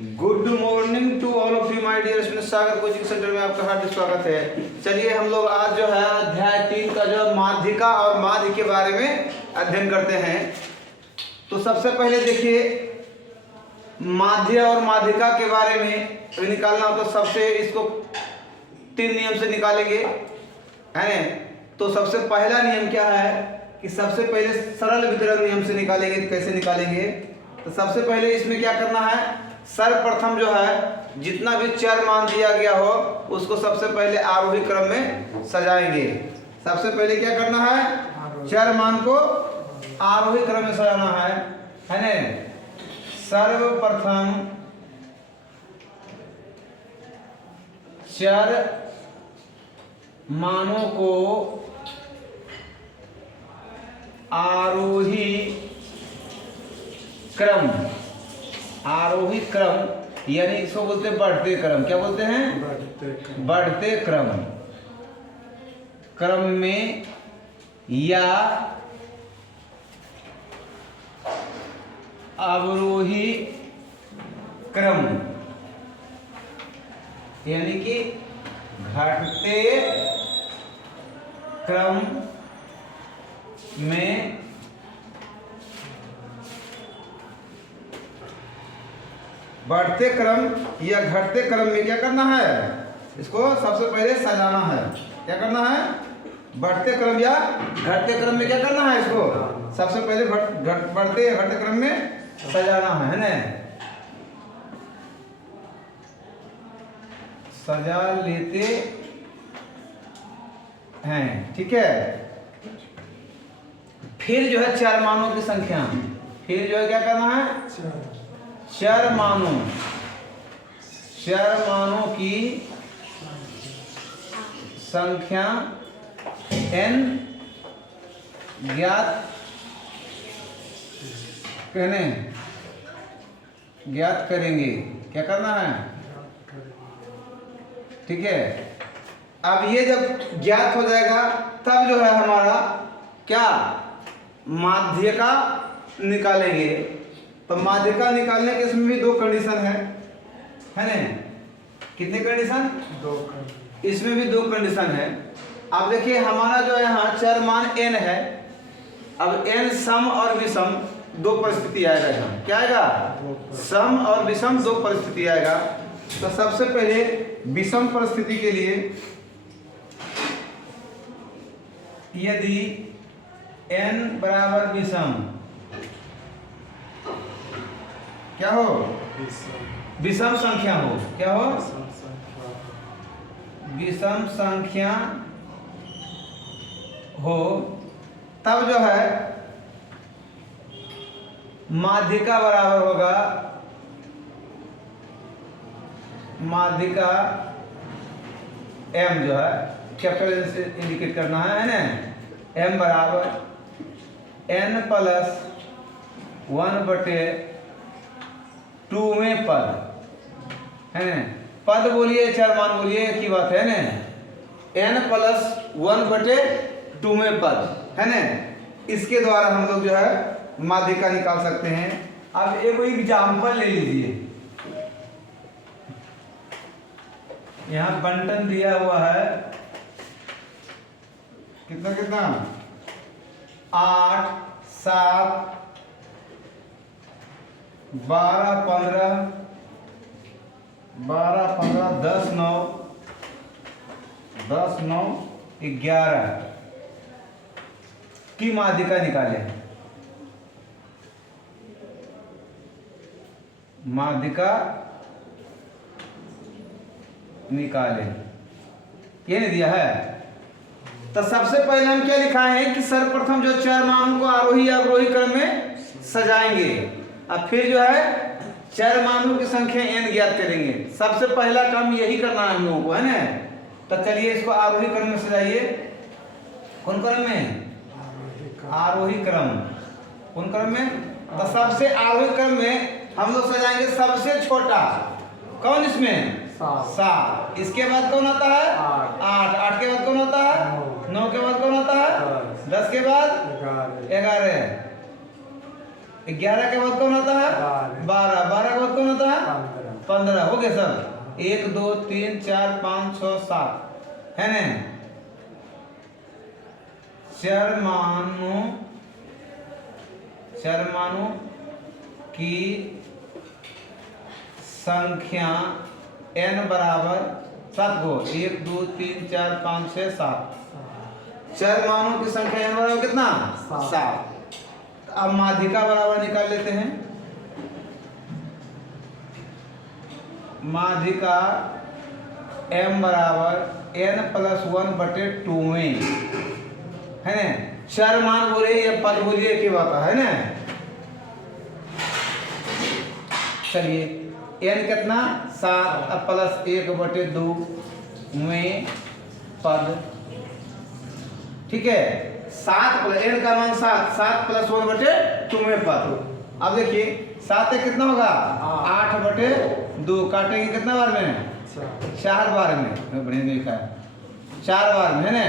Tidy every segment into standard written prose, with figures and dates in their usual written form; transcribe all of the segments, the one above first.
Good morning to all of you my dear students. Sagar coaching centre में आपका हार्दिक स्वागत है। चलिए हम लोग आज जो है अध्याय 3 का जो माध्यिका और माध्य के बारे में अध्ययन करते हैं। तो सबसे पहले देखिए माध्य और माध्यिका के बारे में निकालना हो तो सबसे इसको 3 नियम से निकालेंगे, है। तो सबसे पहला नियम क्या है कि सबसे पहले सरल वितरण नियम से निकालेंगे। कैसे निकालेंगे? तो सबसे पहले इसमें क्या करना है, सर्वप्रथम जो है जितना भी चर मान दिया गया हो उसको सबसे पहले आरोही क्रम में सजाएंगे। सबसे पहले क्या करना है, चर मान को आरोही क्रम में सजाना है ना। सर्वप्रथम चर मानों को आरोही क्रम, आरोही क्रम यानी इसको बोलते हैं बढ़ते क्रम। क्या बोलते हैं? बढ़ते क्रम। क्रम में या अवरोही क्रम यानी कि घटते क्रम में बढ़ते क्रम या घटते क्रम में क्या करना है, इसको सबसे पहले सजाना है। क्या करना है? बढ़ते क्रम या घटते क्रम में क्या करना है, इसको सबसे पहले बढ़ते या घटते क्रम में सजाना है ना। सजा लेते हैं, ठीक है। फिर जो है चर मानों की संख्या, फिर जो है क्या करना है, चर मानों की संख्या n ज्ञात करेंगे। क्या करना है, ठीक है। अब ये जब ज्ञात हो जाएगा तब जो है हमारा क्या माध्यिका निकालेंगे। तो माध्यिका निकालने के इसमें भी 2 कंडीशन है ना। कितने कंडीशन? 2 कंडीशन। इसमें भी 2 कंडीशन है। अब देखिए हमारा जो यहाँ चर मान n है। अब n सम और विषम 2 परिस्थिति आएगा यहाँ। क्या आएगा? सम और विषम 2 परिस्थिति आएगा। तो सबसे पहले विषम परिस्थिति के लिए यदि n बराबर विषम, क्या हो, विषम संख्या हो, क्या हो, विषम संख्या हो, तब जो है माध्यिका बराबर होगा, माध्यिका m जो है कैपिटल एन से इंडिकेट करना है ना। m बराबर n प्लस 1/2 में पद है ना। पद बोलिए चर मान बोलिए एक ही बात है ना। n प्लस 1/2 में पद है ना। इसके द्वारा हम लोग जो है माध्यिका निकाल सकते हैं। अब एक एग्जाम्पल ले लीजिए। यहाँ बंटन दिया हुआ है, कितना कितना, 8 7 12 15 10 9 11 की माध्यिका निकाले। माध्यिका निकाले, ये नहीं दिया है। तो सबसे पहले हम क्या लिखा है कि सर्वप्रथम जो चर मानों को आरोही या अवरोही क्रम में सजाएंगे। अब फिर जो है चर मानों की संख्या n ज्ञात करेंगे। सबसे पहला काम यही करना है हम लोगों को, है ना। तो चलिए इसको आरोही क्रम में सजाइए। कौन क्रम में? आरोही क्रम। कौन क्रम में? तो सबसे आरोही क्रम में हम लोग सजाएंगे सबसे छोटा। कौन इसमें? 7। इसके बाद कौन आता है? 8। 8 के बाद कौन आता है? 9 के बाद कौन आता है? 10 के बाद 11। 11 के बाद कौन आता है? 12। 12 के बाद कौन आता है? 15 हो गए सब। 1 2 3 4 5 6 7 है ना। चरमानों की संख्या n बराबर 7 को 1 2 3 4 5 6 7। चरमानों की संख्या n बराबर कितना 7। अब माध्यिका बराबर निकाल लेते हैं। माध्यिका m बराबर n + 1/2 में है ना। चर मान बोलिए या पद बोलिए एक ही बात है ना। चलिए n कितना 7 + 1/2 में पद, ठीक है। 7 + n का मान 7 + 1/2 में पद। अब देखिए 7 कितना होगा 8/2, काटेंगे कितना बार में 4 बार में। बढ़िया देखा है 4 बार में है ना,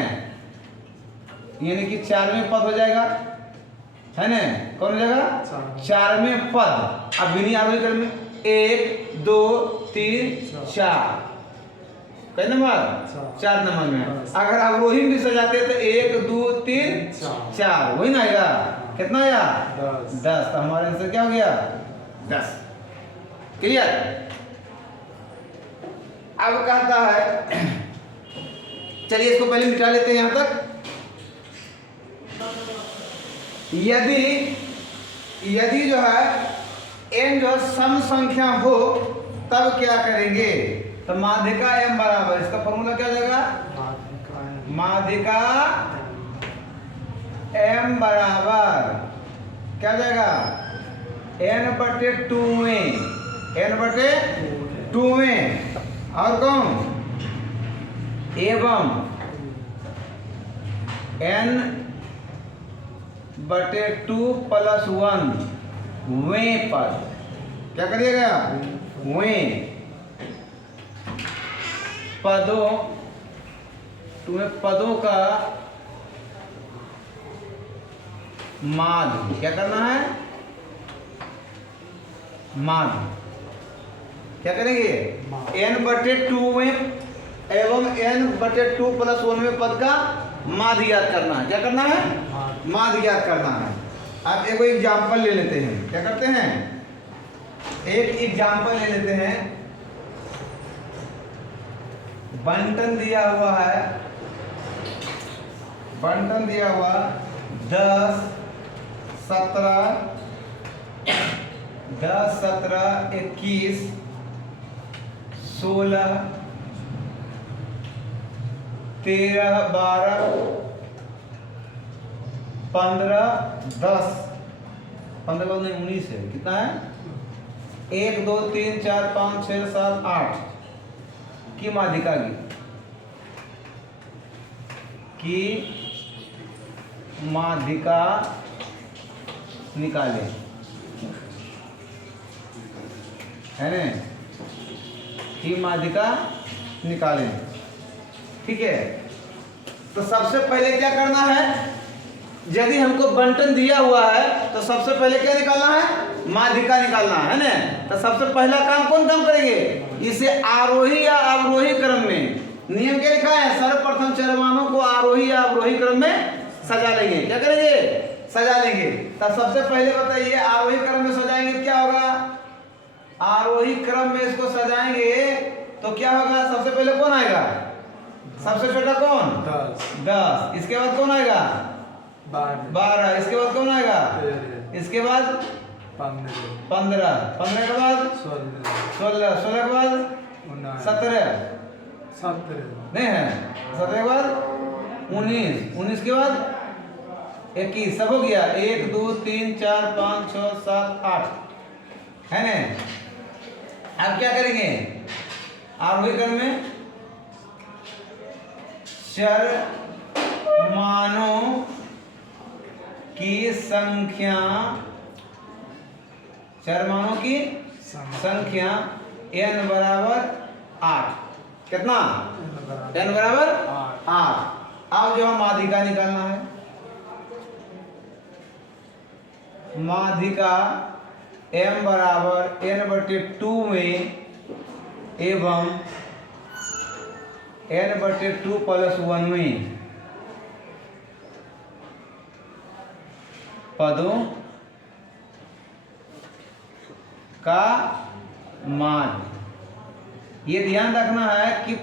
यानी कि 4वें पद हो जाएगा है ना। कौन हो जाएगा 4वें पद। अब बिनी आरोही क्रम में 1 2 3 4 कई नंबर 4 नंबर में। अगर अवरोही भी सजाते हैं तो 1 2 3 4 वही ना आएगा। कितना आया 10। तो हमारे आंसर क्या हो गया 10। क्लियर। अब कहता है, चलिए इसको पहले मिटा लेते हैं यहां तक। यदि जो है n जो सम संख्या हो तब क्या करेंगे। तो माध्यिका m बराबर, इसका फॉर्मूला क्या हो जाएगा माध्यिका m बराबर क्या हो जाएगा n/2 में, n/2 में। और कौन एवं n/2 + 1 वें पद। क्या करिएगा वें पदों, तुम्हें पदों का माध्य क्या करना है माध्य। क्या करेंगे n/2 में एवं n/2 + 1 में पद का माध्य याद करना है। क्या करना है माध्य याद करना है। अब एक एग्जाम्पल ले लेते हैं। क्या करते हैं एक एग्जाम्पल ले लेते हैं। बंटन दिया हुआ है, बंटन दिया हुआ 10 17 21 16 13 12 15 10 15 नहीं 19 है। कितना है 1 2 3 4 5 6 7 8 की माध्यिका की माध्यिका निकाले है ना, की माध्यिका निकालें। ठीक है। तो सबसे पहले क्या करना है, यदि हमको बंटन दिया हुआ है तो सबसे पहले क्या निकालना है माध्यिका निकालना है ना। तो सबसे पहला काम कौन काम करेंगे, इसे आरोही या अवरोही क्रम में, नियम क्या लिखा है सर्वप्रथम चरमानों को आरोही या अवरोही क्रम में सजा लेंगे। क्या करेंगे सजा लेंगे। तब सबसे पहले बताइए आरोही क्रम में सजाएंगे क्या होगा, आरोही क्रम में इसको सजाएंगे तो क्या होगा, सबसे पहले कौन आएगा सबसे छोटा कौन 10, इसके बाद कौन आएगा 12, इसके बाद कौन आएगा इसके बाद 15 के बाद 16 के बाद 17 नहीं है 17 के बाद 19 के बाद 21 सब हो गया 1 2 3 4 5 6 7 8 है ना। अब क्या करेंगे आरोही क्रम में चरमानों की संख्या, चरमानों की संख्या n बराबर 8। कितना n बराबर 8। अब जो माध्यिका निकालना है, माध्यिका m बराबर n/2 में एवं n/2 + 1वें पदों का माध्य। ये ध्यान रखना है कि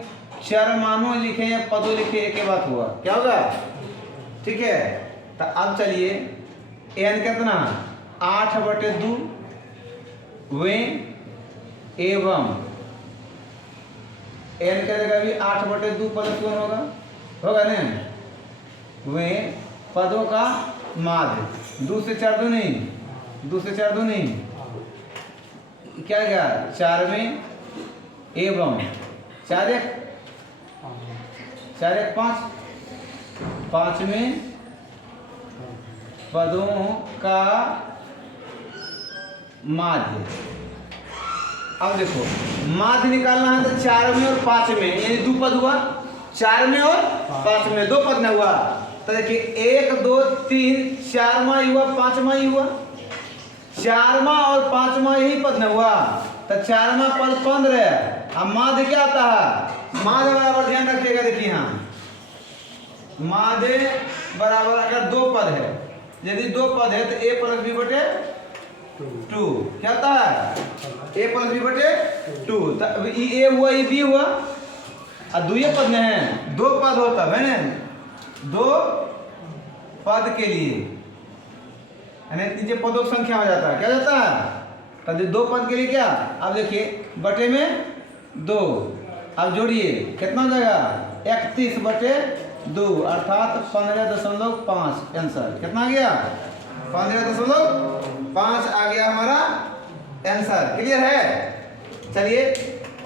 चर मानों लिखे या पदों लिखे एक ही बात हुआ, क्या होगा? ठीक है। तो अब चलिए n कितना 8/2 वें एवं n का जगह भी 8/2 + 1 होगा ना? वे पदों का माध्य। 2 से 4 2 नहीं, 2 से 4 2 नहीं, क्या गया 4वें एवं 4 1 5 5वें पदों का माध्य। अब देखो माध्य निकालना है तो 4वें और 5वें, यानी 2 पद हुआ, 4वें और 5वें 2 पद में हुआ। तो देखिए 1 2 3 4वां ही हुआ, 5वां ही हुआ, 4वां और 5वां यही पद में हुआ। तो 4वां पद 15। अब माध्य क्या आता है? माध्य बराबर ध्यान रखिएगा, देखिए यहाँ माध्य बराबर अगर 2 पद है, यदि 2 पद है तो a + b/2 क्या होता है? a + b/2। तो अब ये a हुआ, ये b हुआ, और 2 पद में है, 2 पद होता है ना, 2 पद के लिए नीचे पदों की संख्या हो जाता है, क्या जाता है? तो 2 पद के लिए क्या? अब देखिए बटे में 2, अब जोड़िए कितना हो जाएगा? 31/2 अर्थात 15.5 आंसर। कितना आ गया? 15.5 आ गया हमारा आंसर। क्लियर है? चलिए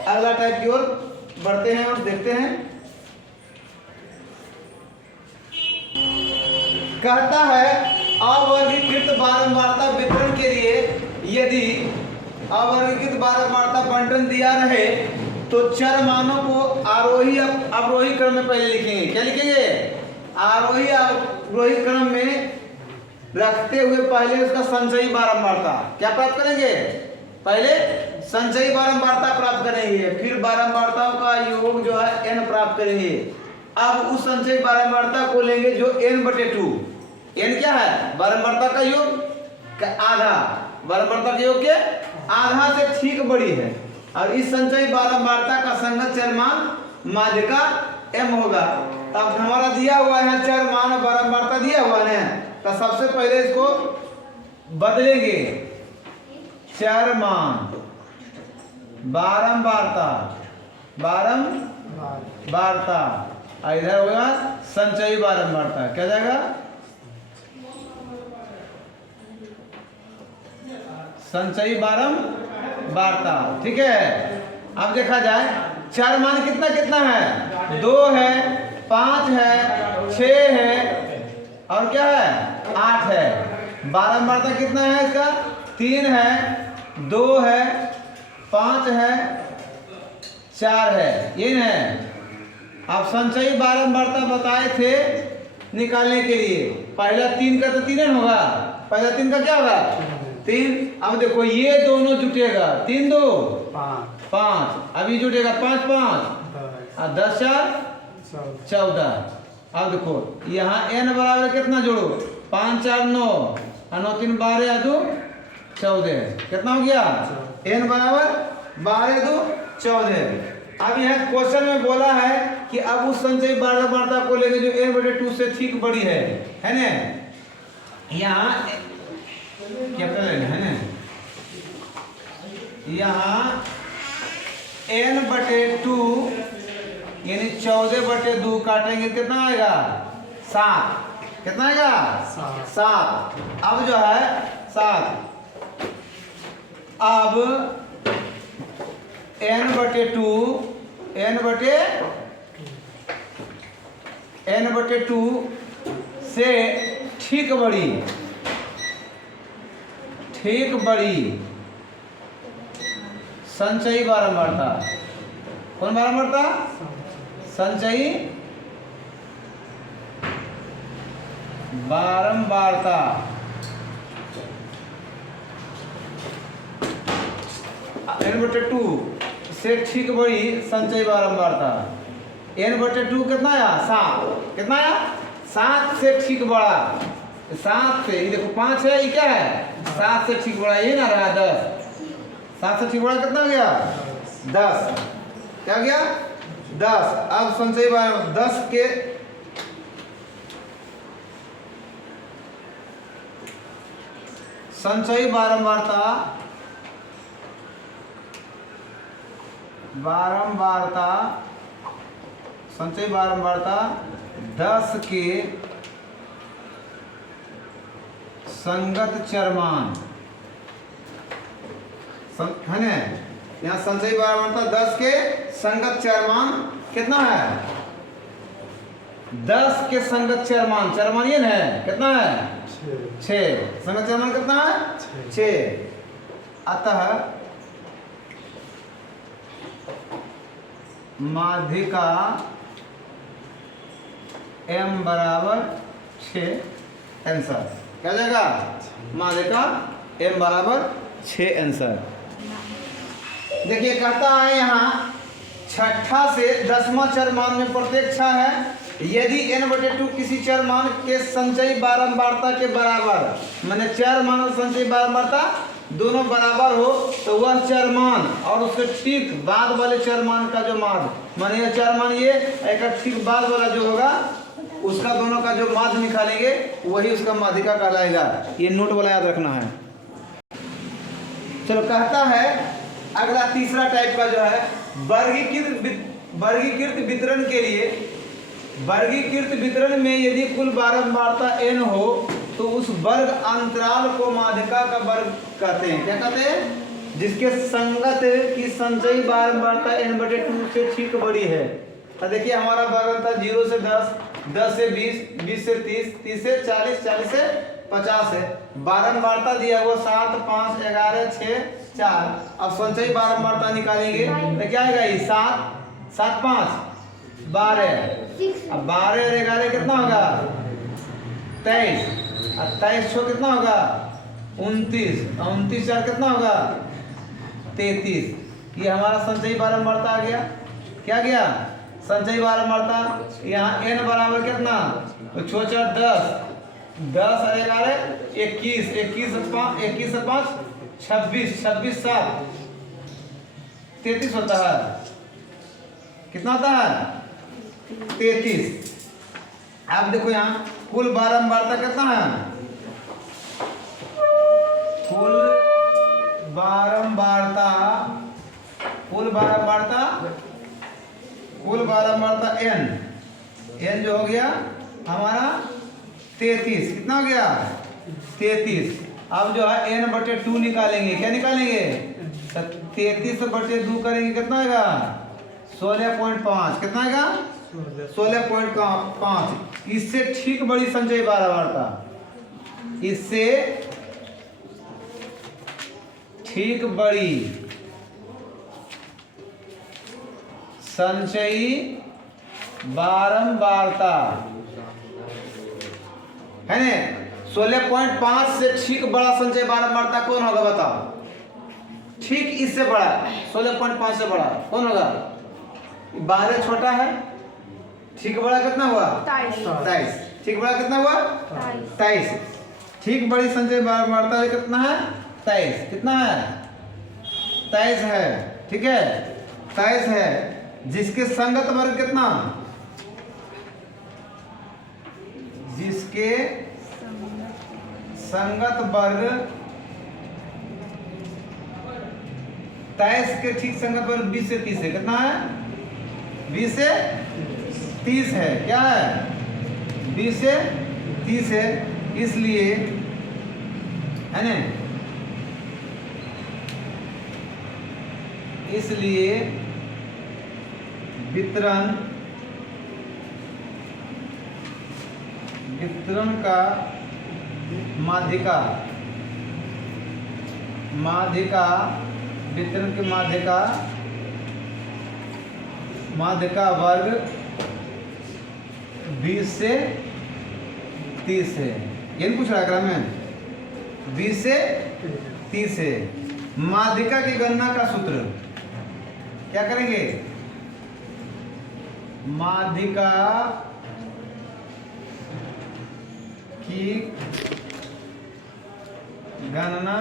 अगला टाइप की ओर बढ़ते हैं और देखते हैं। कहता है अवर्गीकृत बारंबारता वितरण के लिए यदि अवर्गीकृत बारंबारता बंटन दिया रहे तो चर मानों को आरोही अवरोही क्रम में पहले लिखेंगे। क्या लिखेंगे? आरोही अवरोही क्रम में रखते हुए पहले उसका संचयी बारंबारता क्या प्राप्त करेंगे? पहले संचयी बारंबारता प्राप्त करेंगे, फिर बारंबारताओं का योग जो है n प्राप्त करेंगे। अब उस संचयी बारंबारता को लेंगे जो n/2। n क्या है? बारंबारता का योग का आधा, बारंबारता के योग के आधा से ठीक बड़ी है, और इस संचयी बारंबारता का संगत चर मान माध्य का m होगा। अब हमारा दिया हुआ है चर मान और बारंबारता दिया हुआ है, तो सबसे पहले इसको बदलेंगे, चर मान बारंबारता और इधर होगा संचयी बारंबारता। क्या जाएगा? संचयी बारंबारता। ठीक है। अब देखा जाए चर मान कितना कितना है? 2 है, 5 है, 6 है और क्या है? 8 है। बारंबारता कितना है इसका? 3 है, 2 है, 5 है, 4 है, ये है। अब संचयी बारंबारता बताए थे निकालने के लिए, पहला 3 का तो 3 होगा, पहला 3 का क्या होगा? 3। अब देखो ये दोनों जुटेगा, 3 2 5, अभी जुटेगा 5 5 और 10 4 14। अब देखो यहाँ n बराबर कितना जोड़ो? 5 4 9 और 9 3 12 2 14। कितना हो गया? n बराबर 12 2 14। अब यहाँ क्वेश्चन में बोला है कि अब उस संचयी बारंबारता को लेकर जो n/2 से ठीक बड़ी है ना? यहाँ कैपिटल n है ना? यहाँ n/2 यानी 14/2 काटेंगे कितना आएगा? 7। कितना आएगा? 7। अब जो है 7, अब n/2 से ठीक बड़ी संचयी बारंबारता। कौन बारंबारता? संचयी बारंबारता। n/2 से ठीक बड़ी संचयी बारंबारता। n/2 कितना आया? 7। कितना आया? 7 से ठीक बड़ा। 7 से, ये देखो 5 है, ये क्या है? 7 से ठीक बड़ा, ये ना रहा 10। 7 से ठीक बड़ा कितना हो गया? 10। क्या हो गया? 10। अब संचयी बारंबारता 10 के संचयी बारंबारता संचयी बारंबारता 10 के संगत चरमान है ना। यहाँ संचयी बारंबारता 10 के संगत चरमान कितना है? 10 के संगत चरमान, चरमान ये है कितना है? 6। संगत चरमान कितना है? 6। अतः माध्यिका m बराबर 6 आंसर। क्या जाएगा? माध्यिका m बराबर 6 आंसर। देखिए कहता है यहाँ छठा से 10वां चरमान में प्रत्येक छा है। यदि n/2 किसी चरमान के संचयी बारंबारता के बराबर, माने चरमान और संचयी बारंबारता दोनों बराबर हो, तो वह चरमान और उसके ठीक बाद वाले चरमान का जो माध्य, माने यह चरमान ये एक ठीक बाद वाला जो होगा उसका दोनों का जो माध्य निकालेंगे वही उसका माध्यिका कहलाएगा। ये नोट वाला याद रखना है। चलो कहता है अगला तीसरा टाइप का जो है वर्गीकृत वितरण के लिए, वर्गीकृत वितरण में यदि कुल बारंबारता n हो तो उस वर्ग अंतराल को माध्यिका का वर्ग कहते हैं। क्या कहते हैं? जिसके संगत की संचयी बारंबारता n/2 से ठीक बड़ी है। तो देखिए हमारा वर्ग था 0 से 10, 10 से 20, 20 से 30, 30 से 40, 40 से 50 है। बारंबारता दिया हुआ 7, 5, 11, 6, 4। अब संचयी बारंबारता निकालेंगे तो क्या आएगा? ये 7, 7, 5, 12। अब 12 और 11 कितना होगा? 23। और 23 छो कितना होगा? 29। 29 4 कितना होगा? 33। ये हमारा संचयी बारंबारता आ गया। क्या गया? संचयी बारंबारता। यहाँ n बराबर कितना? तो 4 10, 10 और 11 21, 21 और 5, 21 और 5 26, 26 7 33 होता है। कितना होता है? 33। अब देखो यहाँ कुल बारंबारता कितना है? कुल बारंबारता n जो हो गया हमारा 33। कितना हो गया? 33। अब जो है n/2 निकालेंगे। क्या निकालेंगे? 33/2 करेंगे कितना आएगा? 16.5। कितना आएगा? 16.5। इससे ठीक बड़ी संचयी बारंबारता, इससे ठीक बड़ी संचयी बारंबारता है ना। 16.5 से ठीक बड़ा संचयी बारंबारता कौन होगा बताओ? ठीक इससे बड़ा 16.5 से बड़ा कौन होगा? 12 छोटा है। ठीक बड़ा कितना हुआ? 23। ठीक बड़ा कितना हुआ? 23। ठीक बड़ी संचयी बारंबारता कितना है? 23। कितना है? 23 है। ठीक है, 23 है। जिसके संगत वर्ग कितना? जिसके संगत वर्ग 23 के ठीक संगत वर्ग 20 से 30 है। कितना है? 20 से 30 है। क्या है? 20 से 30 है। इसलिए है ना, इसलिए वितरण का माध्यिका वितरण के माध्यिका वर्ग 20 से 30 है। ये नहीं पूछ रहा है में? 20 से 30 है। माध्यिका की गणना का सूत्र क्या करेंगे, माध्यिका की गणना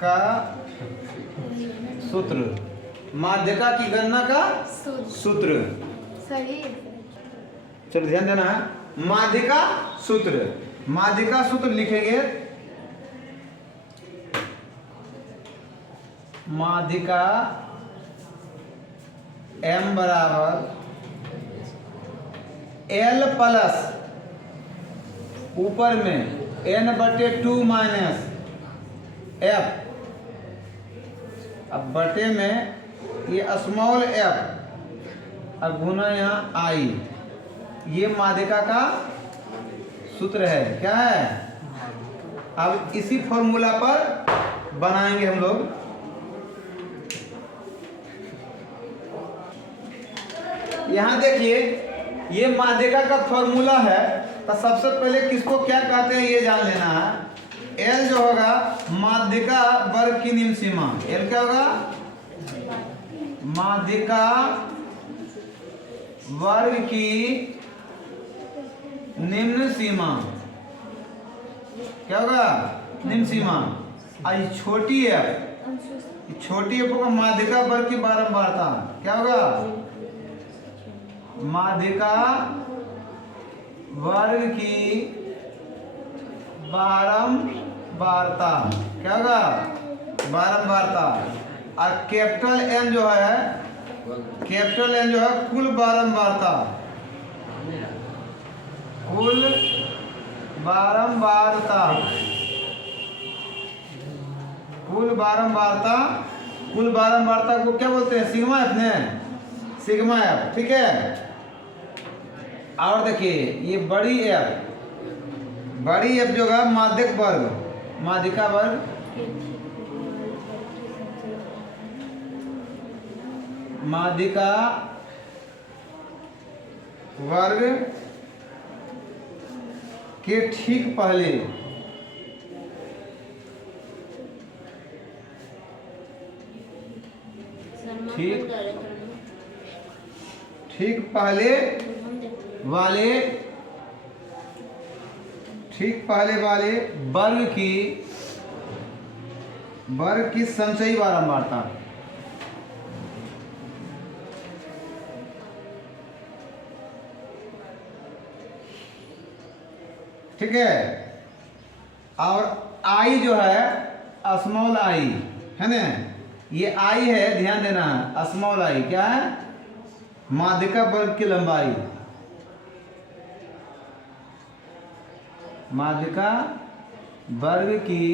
का सूत्र, माध्यिका की गणना का सूत्र। सही। चलो ध्यान देना है, माध्यिका सूत्र, माध्यिका सूत्र लिखेंगे, माध्यिका m बराबर L प्लस ऊपर में n/2 माइनस f, अब बटे में ये स्मॉल f और गुना यहाँ i, ये माध्यिका का सूत्र है। क्या है, अब इसी फॉर्मूला पर बनाएंगे हम लोग। यहाँ देखिए ये माध्यिका का फॉर्मूला है, तो सबसे पहले किसको क्या कहते हैं ये जान लेना है। L जो होगा माध्यिका वर्ग की निम्न सीमा, L क्या होगा, माध्यिका वर्ग की निम्न सीमा, क्या होगा, निम्न सीमा। और छोटी है, छोटी है होगा माध्यिका वर्ग की बारंबारता, क्या होगा, माध्यिका वर्ग की बारंबारता, क्या होगा, बारंबारता। और कैपिटल N जो है, कैपिटल N जो है कुल बारंबारता, कुल बारंबारता, कुल बारंबारता, कुल बारंबारता को क्या बोलते हैं, सिग्मा एफ ने, सिग्मा एफ। ठीक है, और देखिए ये बड़ी एफ, बड़ी एफ जो है माध्यिक वर्ग, माध्यिका वर्ग, माध्यिका वर्ग के ठीक पहले, ठीक पहले वाले, ठीक पहले वाले वर्ग की संचयी बारंबारता। ठीक है, और आई जो है स्मॉल आई है ना, ये आई है, ध्यान देना है, स्मॉल आई क्या है, माध्यिका वर्ग की लंबाई, माध्यिका वर्ग की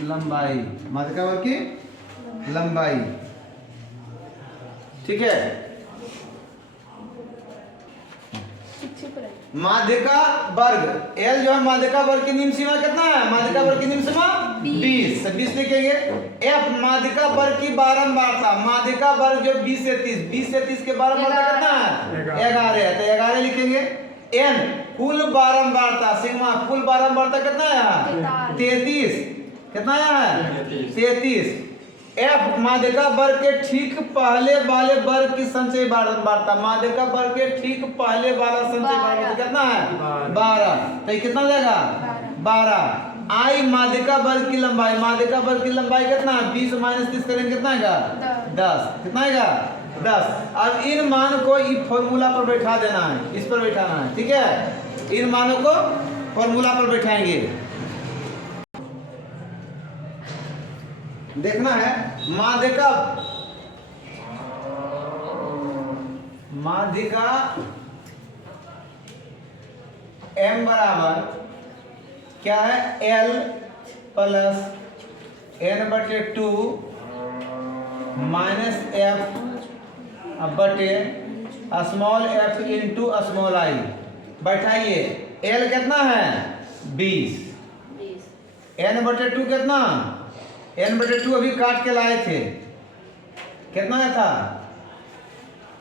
लंबाई, माध्यिका वर्ग की लंबाई। ठीक है, माध्यिका वर्ग L जो है माध्यिका वर्ग की निम्न सीमा कितना है, माध्यिका वर्ग की निम्न सीमा 20, 20 लिखेंगे। F माध्यिका वर्ग की बारंबारता, माध्यिका वर्ग जो 20 से 30, 20 से 30 के बारंबारता कितना है, 11 है, तो 11 लिखेंगे। N कुल बारंबारता, सिग्मा कुल बारंबारता कितना है, 33, कितना है, 33। F माध्यिका वर्ग के ठीक पहले वाले वर्ग की संचयी बारंबारता, माध्यिका वर्ग के ठीक पहले वाला संचयी बारंबारता कितना है, 12, तो ये कितना जाएगा, 12। आई माध्यिका वर्ग की लंबाई, माध्यिका वर्ग की लंबाई कितना है, 20 माइनस 30 करेंगे कितना आएगा, 10, कितना आएगा, 10। अब इन मान को इस फॉर्मूला पर बैठा देना है, इस पर बैठाना है। ठीक है, इन मानों को फॉर्मूला पर बैठाएंगे। देखना है माध्यिका, माध्यिका M बराबर क्या है, L plus n/2 minus f बटे small f into small I. बैठाइए, L कितना है, 20, n/2 कितना, n/2 अभी काट के लाए थे, कितना था,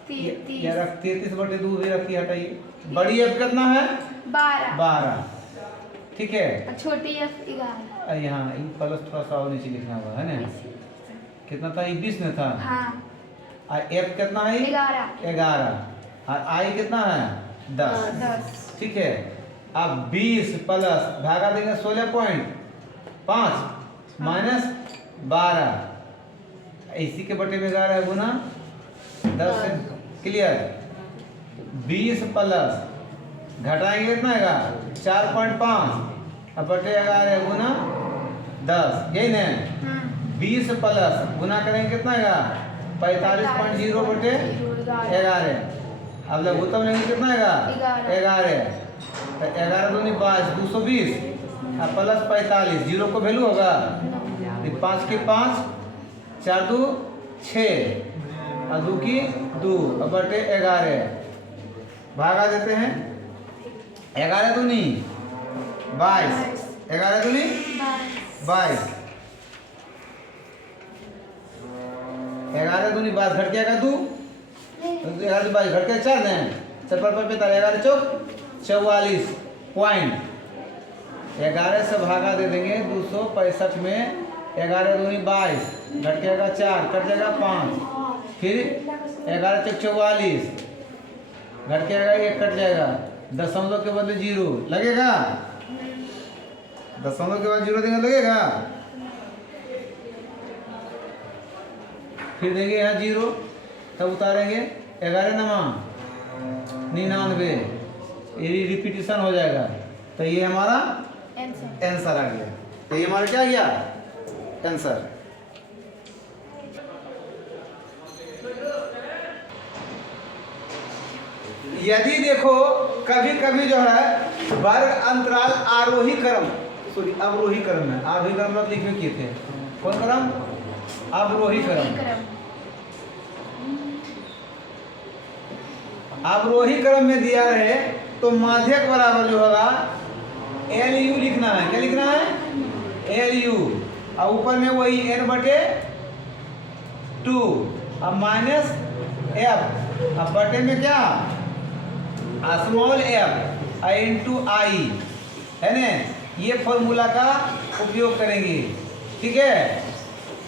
33/2 भी रखिए, हटाइए। बड़ी एफ कितना है, 12, ठीक है। छोटी एफ 11। यहाँ प्लस थोड़ा सा और नीचे लिखना होगा, है ना। कितना था? 20 में था। हाँ। और एफ कितना है? 11। और आई कितना है? 10। ठीक है। अब 20 प्लस भागा देंगे 16.5 माइनस 12 इसी के बटे में 11 गुना 10 से क्लियर। 20 प्लस घटाएंगे कितना आएगा? 4.5 अब बटे 11 गुना 10, यही ना। 20 प्लस गुना करेंगे कितना आएगा? 45.0 बटे 11। अब लघुत्तम लेंगे कितना आएगा? 11। 11 दूनी 22, 220 और प्लस 45, जीरो को वैल्यू होगा 5 की 5, 4 2 6 और 2 की 2 और बटे 11 भागा देते हैं। 11 दूनी 22, 11 दूनी 22, 11 दूनी 22 घट के आएगा 2, 11 22 घट के 4 दें 4 पर 11 चौक 44 पॉइंट 11 से भागा दे देंगे 265 में। 11 दूनी 22 घट के आएगा 4, कट जाएगा 5, फिर 11 चौक 44 घट के आएगा 1, कट जाएगा, दशमलव के बदले 0 लगेगा। दशमलव के बाद 0 देंगे लगेगा। फिर देंगे यहाँ 0, तब उतारेंगे 11 नमा 99, ये रिपीटिशन हो जाएगा। तो ये हमारा आंसर आ गया। तो ये हमारा क्या गया? आंसर। यदि देखो कभी कभी जो है वर्ग अंतराल आरोही क्रम, सॉरी अवरोही क्रम है, आरोही क्रम मतलब लिखे किए थे। कौन क्रम? अवरोही क्रम। अवरोही क्रम में दिया रहे तो माध्यक बराबर जो होगा LU लिखना है। क्या लिखना है? LU। और ऊपर में वही n बटे 2 अब माइनस f अब बटे में क्या? स्मॉल f इंटू आई, है ना। ये फॉर्मूला का उपयोग करेंगे, ठीक है।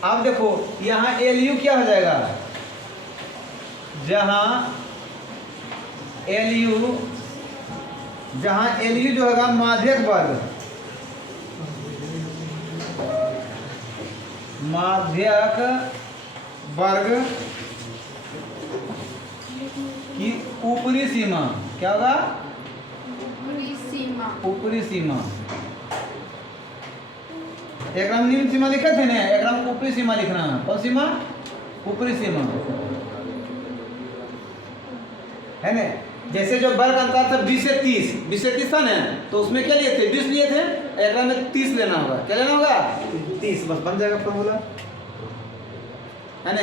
अब देखो यहाँ LU क्या हो जाएगा? जहाँ LU जो होगा माध्यक वर्ग, माध्यक वर्ग की ऊपरी सीमा क्या होगा? ऊपरी सीमा। एक हम निम्न सीमा लिखे थे ना, एक हम ऊपरी सीमा लिखना है। कौन सीमा? ऊपरी सीमा, है ना। जैसे जो वर्ग अंतर था 20 से 30 था ना, तो उसमें क्या लिए थे? 20 लिए थे, एक में 30 लेना होगा। क्या लेना होगा? 30, बस बन जाएगा फॉर्मूला, है ना।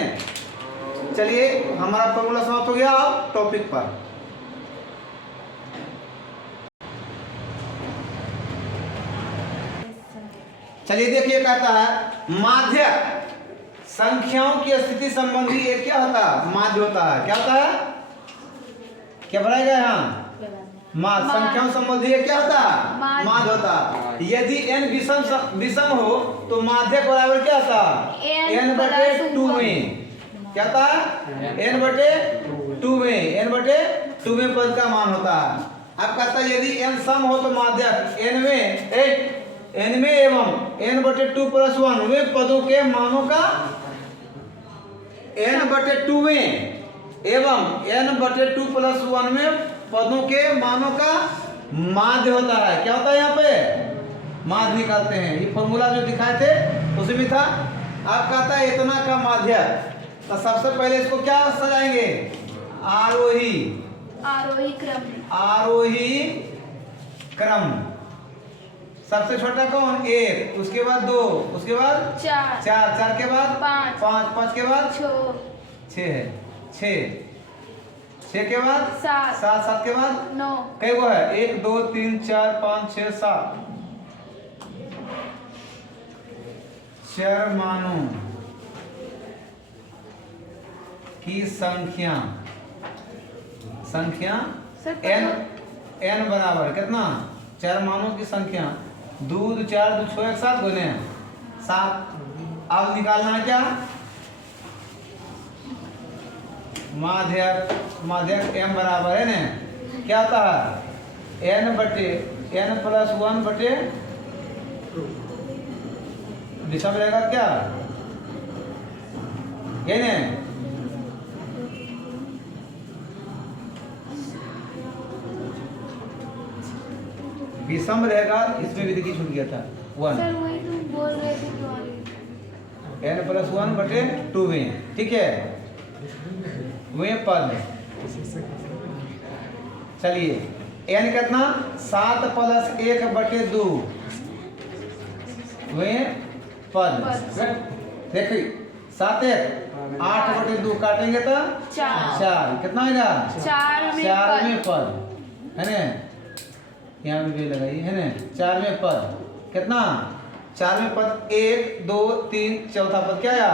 चलिए हमारा फॉर्मूला समाप्त हो गया। अब टॉपिक पर चलिए देखिए, कहता है माध्यक संख्याओं की स्थिति संबंधी एक क्या होता है? माध्य होता है। क्या होता है? क्या बनाया गया यहाँ? संख्याओं संबंधी एक क्या होता है? माध्य होता है। यदि n विषम हो तो माध्यक बराबर क्या होता है? n बटे 2 में। क्या होता है? n बटे 2 में, n बटे 2 में पद का मान होता है। अब कहता है यदि n सम हो तो माध्यक n में एवं n बटे 2 प्लस 1 वे पदों के मानों का n बटे 2 में एवं n बटे 2 प्लस 1 में पदों के मानों का माध्य होता है। क्या होता है? यहाँ पे माध्य निकालते हैं। ये फॉर्मूला जो दिखाए थे उसमें था। अब कहता है इतना का माध्य, तो सबसे पहले इसको क्या सजाएंगे? आरोही क्रम। सबसे छोटा कौन? 1, उसके बाद 2, उसके बाद 4 के बाद 5 के बाद 6 के बाद 7 के बाद 9। कई वो है? 1 2 3 4 5 6 7 चर मानों की संख्या n बराबर कितना? चर मानों की संख्या दूध 4 2 6 एक साथ गुने 7। अब निकालना है क्या, माध्यक m बराबर है ना, क्या आता है n बटे n प्लस 1 बटे विषम रहेगा क्या, ये ना विषम रहेगा, इसमें भी देखिए छूट गया था 1 सर वही तुम बोल रहे थे तो n प्लस 1 बटे 2 में, ठीक है वे पद। चलिए n कितना 7 प्लस 1 बटे 2 वे पद। देखिए 7 1 8 बटे 2 काटेंगे तो 4 कितना आएगा 4 में पद है ना, यहाँ भी लगाइए है ना, 4 में पद कितना 4 में पद 1 2 3 चौथा पद क्या आया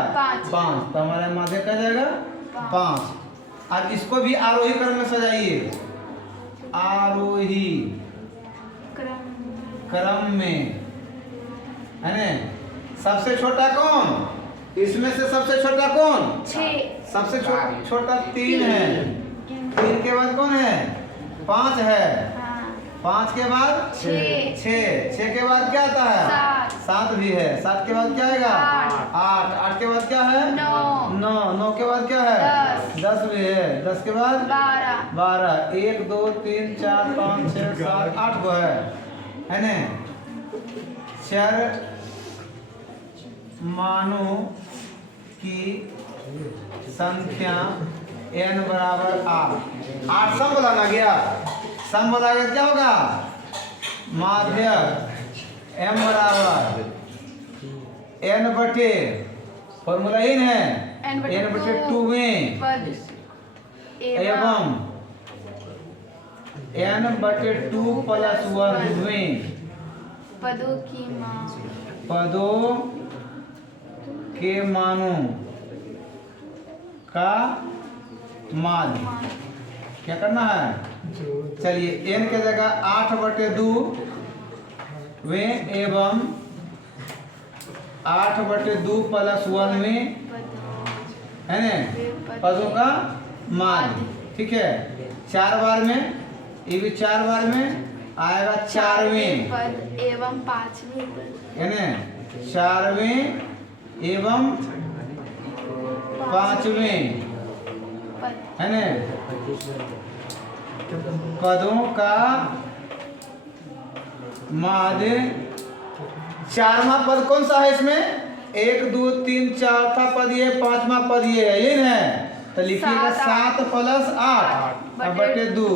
5, तो हमारा माध्य क्या जाएगा 5। अब इसको भी आरोही क्रम में सजाइए, आरोही क्रम में है ना। सबसे छोटा कौन, इसमें से सबसे छोटा कौन 6, सबसे छोटा 3 है, 3 के बाद कौन है 5 है, 5 के बाद 6 के बाद क्या आता है 7 भी है, 7 के बाद क्या आएगा 8 के बाद क्या है 9 के बाद क्या है 10 भी है, 10 के बाद 12 1 2 3 4 5 6 7 8 को है ना। चर मानों की संख्या n बराबर 8 सम बोला गया, सम बोला गया क्या होगा माध्यक m बराबर n बटे फॉर्मूला इन है n बटे 2 में एवं n बटे 2 प्लस 1 में पदों के मानों का माध्य क्या करना है। चलिए n के जगह 8 बटे 2 में एवं 8 बटे 2 प्लस 1 में है ना पदों का माध्य, ठीक है 4 बार में, ये भी 4 बार में आएगा 4वें पद एवं 5वें है ना, 4वें एवं 5वें है ना पदों का माध्य। 4वां पद कौन सा है इसमें 1 2 3 4था पद ये, 5वां पद ये है, ये ना तो लिखिएगा 7 प्लस 8 बटे 2,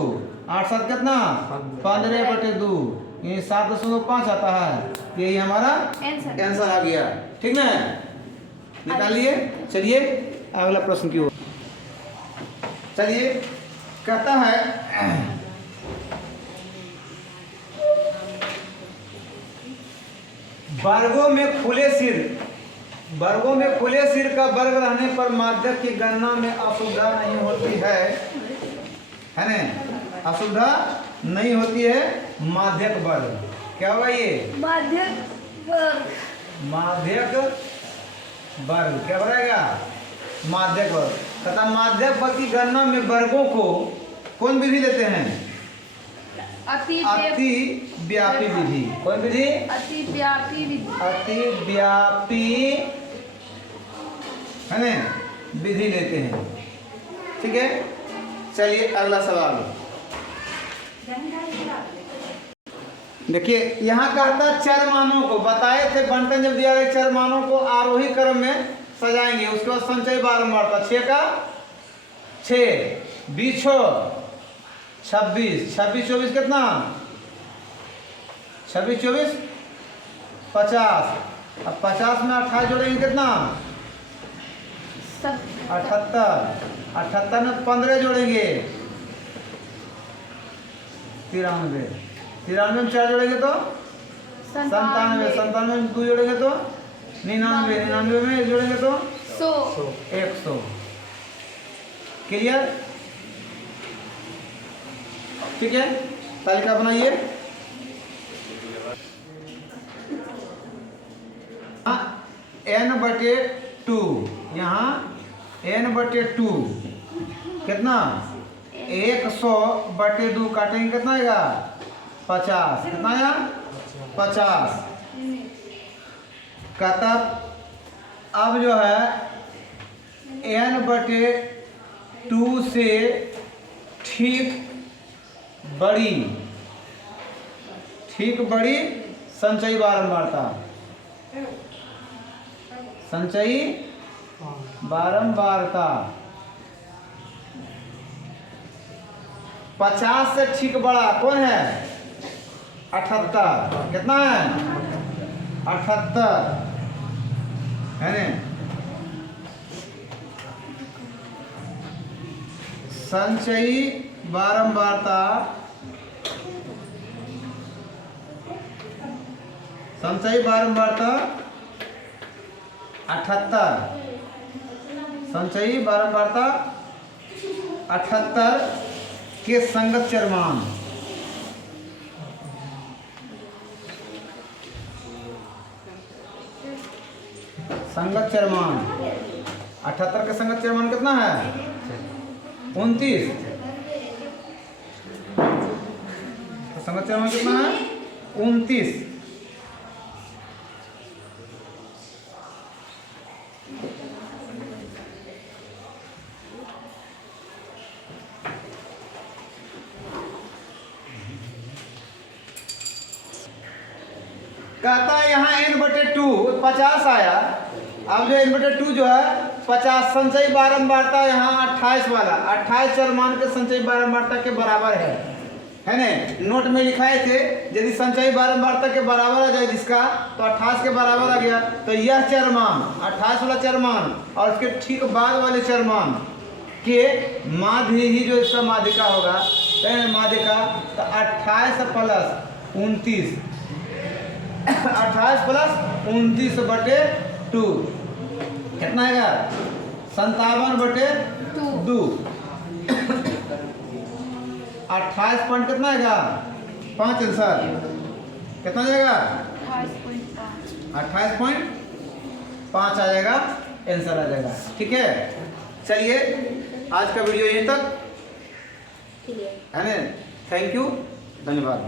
8 7 कितना 15 बटे 2, ये 7.5 आता है, यही हमारा आंसर आ गया, ठीक ना निकालिए। चलिए अगला प्रश्न की ओर चलिए, कहता है वर्गों में खुले सिर का वर्ग रहने पर माध्यक की गणना में असुविधा नहीं होती है ना, असुविधा नहीं होती है। माध्यक वर्ग क्या होगा ये माध्यक वर्ग क्या बनाएगा माध्यक वर्ग तथा माध्यक वर्ग की गणना में वर्गों को कौन विधि लेते हैं अति व्यापी विधि। कौन विधि अति व्यापी विधि, अति व्यापी है ना विधि लेते हैं, ठीक है। चलिए अगला सवाल देखिए, यहाँ कहता चर मानों को बताए थे बंटन जब दिया गया चर मानों को आरोही क्रम में सजाएंगे, उसके बाद संचय बारंबारता 6 का 6 20 26 26 24 कितना 26 24 50, अब 50 में 28 जोड़ेंगे कितना 78, 78 में 15 जोड़ेंगे 93, 93 में 4 जोड़ेंगे तो 97, 97 में 2 जोड़ेंगे तो 99, 99 में 1 जोड़ेंगे तो 100। क्लियर, ठीक है। तालिका बनाइए। n/2, यहाँ n/2 कितना 100/2 काटेंगे कितना आएगा 50, कितना आया 50। कहता अब जो है n/2 से ठीक बड़ी संचयी बारंबारता, संचयी बारंबारता 50 से ठीक बड़ा कौन है 78, कितना है 78 है ना। संचयी बारंबारता 78, संचयी बारंबारता 78 के संगत चरमान, संगत चरमान 78 के संगत चरमान कितना है 29, संगत चरमान कितना है 29। कहता है यहाँ n/2 50 आया। अब जो n/2 जो है 50 संचयी बारंबारता यहाँ 28 वाला 28 चरमान के संचयी बारंबारता के बराबर है ना। नोट में लिखाए थे यदि संचयी बारंबारता के बराबर आ जाए जिसका तो 28 के बराबर आ गया, तो यह चरमान 28 वाला चरमान और उसके ठीक बाद वाले चरमान के माध्य ही जो इसका माध्यिका होगा माध्यिका, तो 28 प्लस 29 28+29/2 कितना आएगा 57/2। 28 पॉइंट कितना आएगा 5 आंसर कितना जाएगा 28.5 आ जाएगा आंसर आ जाएगा। ठीक है, चलिए आज का वीडियो यहीं तक है ना। थैंक यू, धन्यवाद।